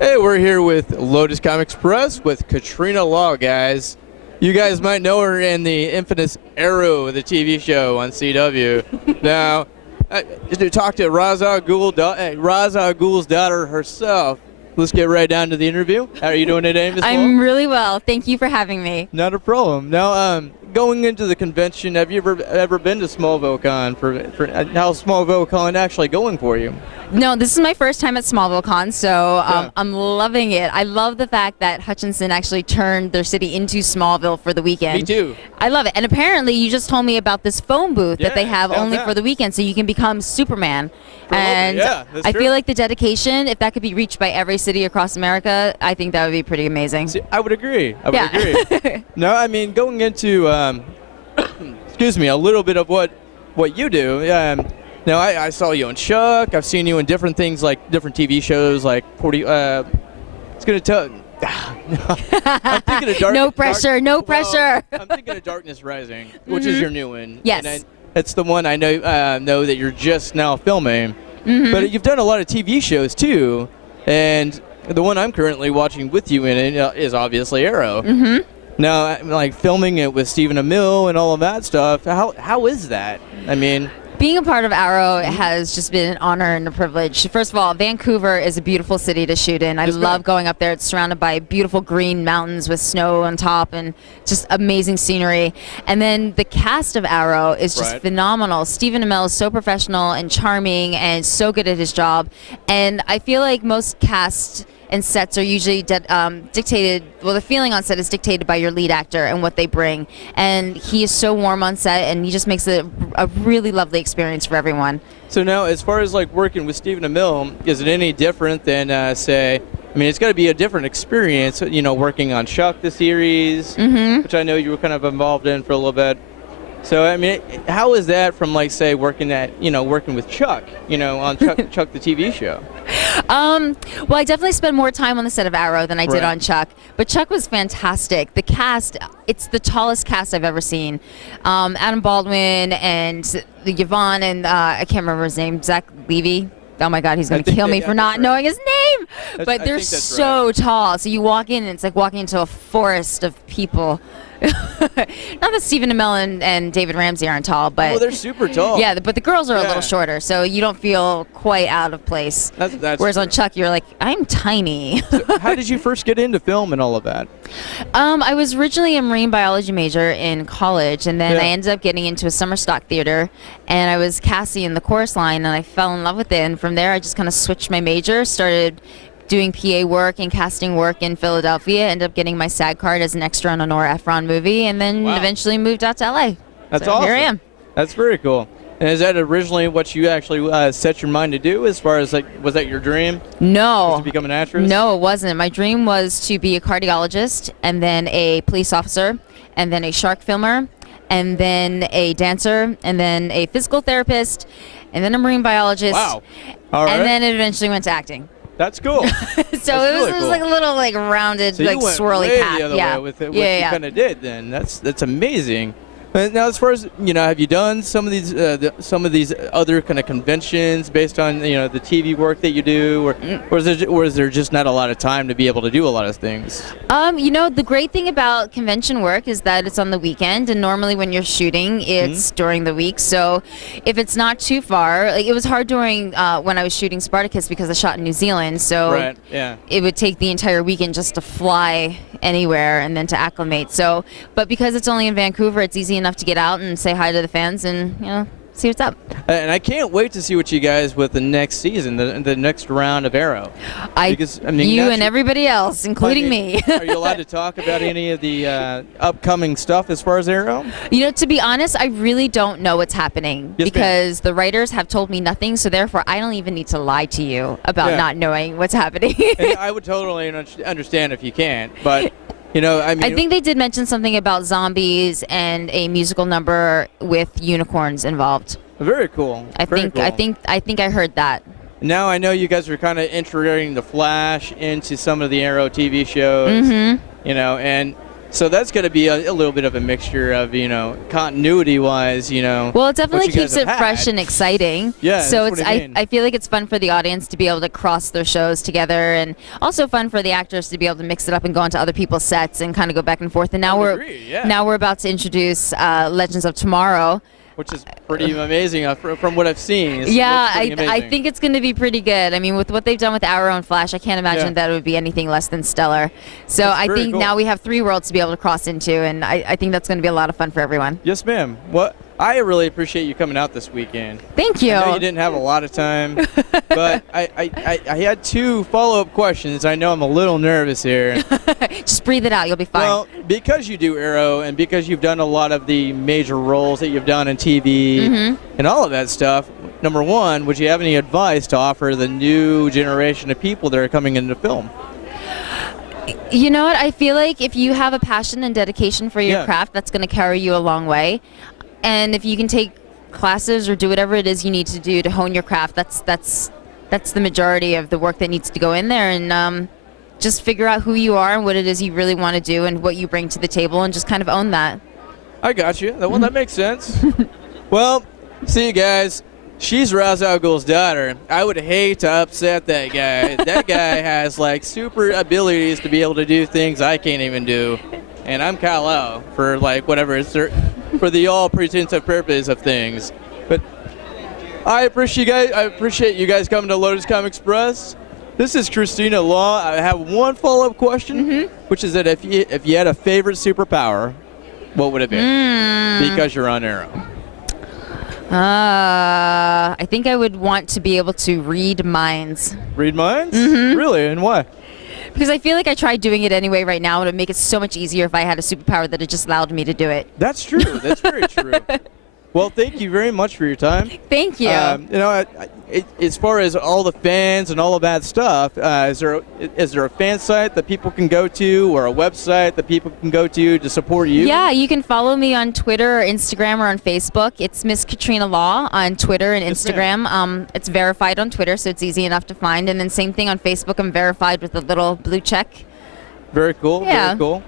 Hey, we're here with Lotus Comics Press with Katrina Law, guys. You guys might know her in the infamous Arrow, the TV show on CW. Now, to talk to Ra's al Ghul's daughter herself. Let's get right down to the interview. How are you doing today, Ms. Law? I'm really well. Thank you for having me. Not a problem. Now, going into the convention, have you ever been to Smallville Con? How's Smallville Con actually going for you? No, this is my first time at Smallville Con, so I'm loving it. I love the fact that Hutchinson actually turned their city into Smallville for the weekend. Me too. I love it. And apparently, you just told me about this phone booth that they have only for the weekend, so you can become Superman. And I feel like the dedication, if that could be reached by every city across America, I think that would be pretty amazing. See, I would agree. I would agree. No, I mean, going into, excuse me, a little bit of what you do. Now, I saw you on Chuck. I've seen you in different things, like different TV shows, like 40. It's going to tell. I'm thinking of No pressure, no pressure. I'm thinking of Darkness Rising, which is your new one. Yes. And it's the one I know that you're just now filming. But you've done a lot of TV shows, too. And the one I'm currently watching with you in is obviously Arrow. Now, like filming it with Stephen Amell and all of that stuff, how is that? I mean, being a part of Arrow has just been an honor and a privilege. First of all, Vancouver is a beautiful city to shoot in. I love going up there. It's surrounded by beautiful green mountains with snow on top and just amazing scenery. And then the cast of Arrow is just phenomenal. Stephen Amell is so professional and charming and so good at his job. And I feel like most casts and sets are usually dictated, well, the feeling on set is dictated by your lead actor and what they bring. And he is so warm on set, and he just makes it a really lovely experience for everyone. So now, as far as like working with Stephen Amell, is it any different than, say, I mean, it's got to be a different experience, you know, working on Chuck, the series, which I know you were kind of involved in for a little bit. So, I mean, how is that from, like, say, working with Chuck, on Chuck the TV show? Well, I definitely spent more time on the set of Arrow than I did on Chuck. But Chuck was fantastic. The cast, it's the tallest cast I've ever seen. Adam Baldwin and Yvonne and I can't remember his name, Zach Levy. Oh, my God, he's going to kill me for not knowing his name. But they're so tall. So you walk in, and it's like walking into a forest of people. Not that Stephen Amell and David Ramsey aren't tall, but they're super tall. Yeah, but the girls are a little shorter, so you don't feel quite out of place. Whereas on Chuck, you're like, I'm tiny. So how did you first get into film and all of that? I was originally a marine biology major in college, and then I ended up getting into a summer stock theater, and I was Cassie in the chorus line, and I fell in love with it. And from there, I just kind of switched my major, started doing PA work and casting work in Philadelphia, ended up getting my SAG card as an extra on a Nora Ephron movie, and then eventually moved out to LA. That's awesome. Here I am. That's very cool. And is that originally what you actually set your mind to do, as far as, like, was that your dream? No. To become an actress? No, it wasn't. My dream was to be a cardiologist, and then a police officer, and then a shark filmer, and then a dancer, and then a physical therapist, and then a marine biologist. Wow. All right. And then it eventually went to acting. That's cool. So it was like a little rounded, so like swirly path. The other way with it, what you kind of did then. That's amazing. But now, as far as have you done some of these other kind of conventions based on the TV work that you do, or is there just not a lot of time to be able to do a lot of things? The great thing about convention work is that it's on the weekend, and normally when you're shooting, it's during the week. So if it's not too far, like it was hard during when I was shooting Spartacus because I shot in New Zealand. So it would take the entire weekend just to fly anywhere and then to acclimate. So, but because it's only in Vancouver, it's easy enough to get out and say hi to the fans and see what's up. And I can't wait to see what you guys with the next season, the next round of Arrow. You and everybody else, including me. Are you allowed to talk about any of the upcoming stuff as far as Arrow? To be honest, I really don't know what's happening because the writers have told me nothing, so therefore I don't even need to lie to you about not knowing what's happening. And I would totally understand if you can't, but I think they did mention something about zombies and a musical number with unicorns involved. Very cool. I think I heard that. Now I know you guys are kind of integrating the Flash into some of the Arrow TV shows. And So that's going to be a little bit of a mixture of, continuity-wise, Well, it definitely what you keeps guys it have fresh had. and exciting. Yeah, So that's it's what I mean. I feel like it's fun for the audience to be able to cross their shows together, and also fun for the actors to be able to mix it up and go into other people's sets and kind of go back and forth. And now I would agree. we're about to introduce Legends of Tomorrow. Which is pretty amazing from what I've seen. Yeah, Looks pretty I amazing. think it's going to be pretty good. I mean, with what they've done with Arrow and Flash, I can't imagine that it would be anything less than stellar. So That's I very think cool. now we have 3 worlds to be able to cross into, and I think that's going to be a lot of fun for everyone. Yes, ma'am. I really appreciate you coming out this weekend. Thank you. I know you didn't have a lot of time, but I had 2 follow-up questions. I know I'm a little nervous here. Just breathe it out. You'll be fine. Well, because you do Arrow and because you've done a lot of the major roles that you've done in TV and all of that stuff, number one, would you have any advice to offer the new generation of people that are coming into film? You know what? I feel like if you have a passion and dedication for your craft, that's going to carry you a long way. And if you can take classes or do whatever it is you need to do to hone your craft, that's the majority of the work that needs to go in there. And just figure out who you are and what it is you really want to do and what you bring to the table, and just kind of own that. I got you. Well, that makes sense. Well, see you guys. She's Ra's al Ghul's daughter. I would hate to upset that guy. That guy has like super abilities to be able to do things I can't even do. And I'm Kal-El for like whatever it's for the all pretensive purpose of things. But I appreciate you guys coming to Lotus Comics Press. This is Katrina Law. I have one follow-up question, which is that if you had a favorite superpower, what would it be? Because you're on Arrow. I think I would want to be able to read minds. Read minds? Really? And why? Because I feel like I tried doing it anyway right now, and it would make it so much easier if I had a superpower that it just allowed me to do it. That's true. That's very true. Well, thank you very much for your time. Thank you. As far as all the fans and all of that stuff, is there a fan site that people can go to, or a website that people can go to support you? Yeah, you can follow me on Twitter or Instagram or on Facebook. It's Miss Katrina Law on Twitter and Instagram. It's verified on Twitter, so it's easy enough to find. And then same thing on Facebook. I'm verified with a little blue check. Very cool. Yeah. Very cool.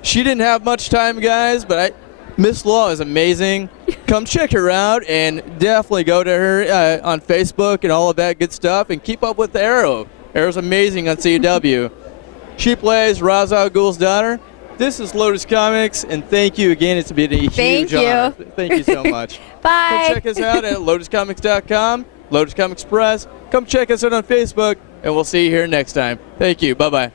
She didn't have much time, guys, but Miss Law is amazing. Come check her out, and definitely go to her on Facebook and all of that good stuff, and keep up with Arrow. Arrow's amazing on CW. She plays Ra's al Ghul's daughter. This is Lotus Comics, and thank you again. It's been a huge honor. Thank you so much. Bye. Come check us out at lotuscomics.com, Lotus Comics Press. Come check us out on Facebook, and we'll see you here next time. Thank you. Bye-bye.